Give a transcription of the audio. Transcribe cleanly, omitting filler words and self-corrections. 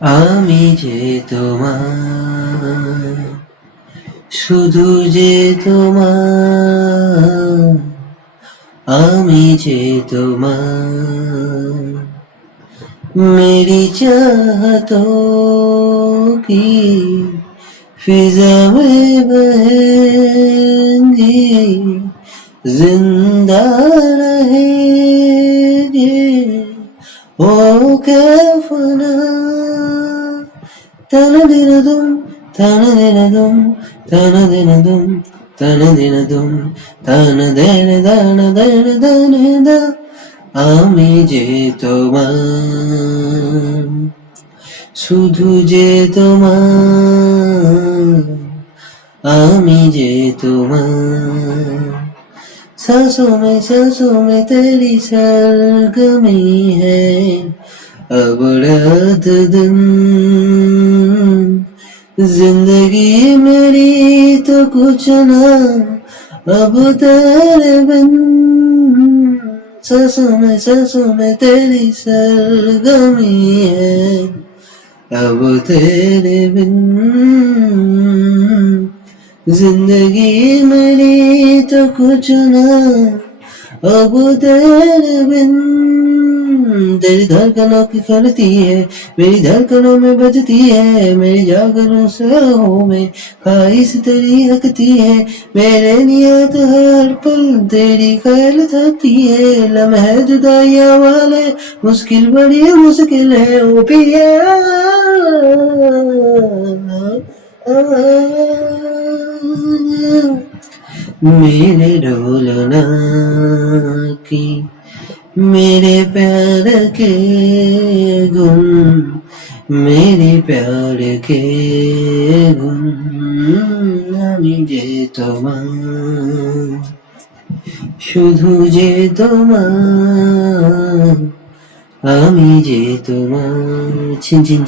আমি যে তোমার, শুধু যে তোমার, আমি যে তোমার। मेरी चाहतों की फिजा में बहेंगी, जिंदा रहेगी ओ कैफना। तन दिन दुम तन दिन दुम तन दिन दुम तन दिन दुम तन दिन दन दन दन दा। আমি যে তোমার, শুধু যে তোমার, আমি যে তোমার। सांसों में तेरी सरगमी है, अब रात दिन। जिंदगी मेरी तो कुछ ना अब तेरे बिन। सांसों में तेरी सरगमी है, अब तेरे बिन। जिंदगी मेरी तो कुछ ना अब तेरे बिन। तेरी धड़कनों की करती है, मेरी धड़कनों में बजती है। मेरी जागरों से में ख्वाहिश तेरी हकती है। मेरे नियत हर पल तेरी ख्याल थाती है। लम्हे जुदाइयां वाले मुश्किल बड़ी मुश्किल है ओ पिया। मेरे ढोलना की मेरे प्यार के गुम, मेरे प्यार के गुम। আমি যে তোমার, শুধু যে তোমার, আমি যে তোমার। চিন চিন চিন।